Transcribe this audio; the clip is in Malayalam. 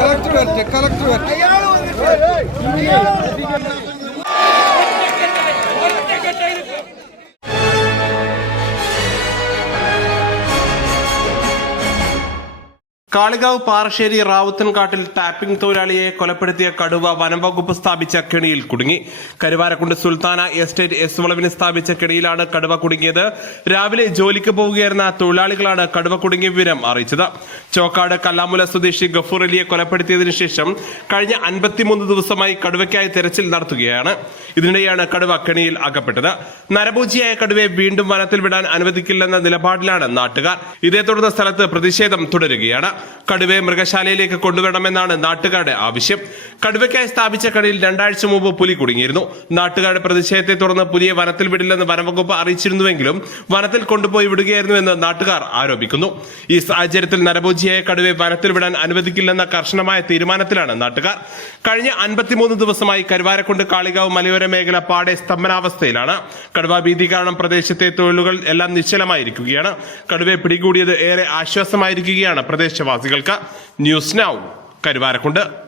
കളക്ടർ വരട്ടെ കളക്ടർ വരട്ടെ കാളികാവ് പാറശ്ശേരി റാവുത്തൻകാട്ടിൽ ടാപ്പിംഗ് തൊഴിലാളിയെ കൊലപ്പെടുത്തിയ കടുവ വനംവകുപ്പ് സ്ഥാപിച്ച കെണിയിൽ കുടുങ്ങി. കരുവാരക്കുണ്ട് സുൽത്താന എസ്റ്റേറ്റ് എസ് വളവിന് സ്ഥാപിച്ച കെണിയിലാണ് കടുവ കുടുങ്ങിയത്. രാവിലെ ജോലിക്ക് പോവുകയായിരുന്ന തൊഴിലാളികളാണ് കടുവ കുടുങ്ങിയ വിവരം അറിയിച്ചത്. ചോക്കാട് കല്ലാമുല സ്വദേശി ഗഫൂർ അലിയെ കൊലപ്പെടുത്തിയതിനു ശേഷം കഴിഞ്ഞ അൻപത്തിമൂന്ന് ദിവസമായി കടുവയ്ക്കായി തെരച്ചിൽ നടത്തുകയാണ്. ഇതിനിടെയാണ് കടുവ കെണിയിൽ അകപ്പെട്ടത്. നരഭൂജിയായ കടുവയെ വീണ്ടും വനത്തിൽ വിടാൻ അനുവദിക്കില്ലെന്ന നിലപാടിലാണ് നാട്ടുകാർ. ഇതേ തുടർന്ന് സ്ഥലത്ത് പ്രതിഷേധം തുടരുകയാണ്. കടുവയെ മൃഗശാലയിലേക്ക് കൊണ്ടുവരണമെന്നാണ് നാട്ടുകാരുടെ ആവശ്യം. കടുവയ്ക്കായി സ്ഥാപിച്ച കടയിൽ രണ്ടാഴ്ച മുമ്പ് പുലി കുടുങ്ങിയിരുന്നു. നാട്ടുകാരുടെ പ്രതിഷേധത്തെ തുടർന്ന് പുലിയെ വനത്തിൽ വിടില്ലെന്ന് വനംവകുപ്പ് അറിയിച്ചിരുന്നുവെങ്കിലും വനത്തിൽ കൊണ്ടുപോയി വിടുകയായിരുന്നുവെന്ന് നാട്ടുകാർ ആരോപിക്കുന്നു. ഈ സാഹചര്യത്തിൽ നരഭോജിയായ കടുവയെ വനത്തിൽ വിടാൻ അനുവദിക്കില്ലെന്ന കർശനമായ തീരുമാനത്തിലാണ് നാട്ടുകാർ. കഴിഞ്ഞ അൻപത്തിമൂന്ന് ദിവസമായി കരുവാരക്കുണ്ട് കാളികാവ് മലയോര മേഖല പാടെ സ്തംഭനാവസ്ഥയിലാണ്. കടുവ ഭീതി കാരണം പ്രദേശത്തെ തൊഴിലുകൾ എല്ലാം നിശ്ചലമായിരിക്കുകയാണ്. കടുവയെ പിടികൂടിയത് ഏറെ ആശ്വാസമായിരിക്കുകയാണ് പ്രദേശവാസികൾക്ക് ന്യൂസ് നൗ കരുവാരക്കുണ്ട്.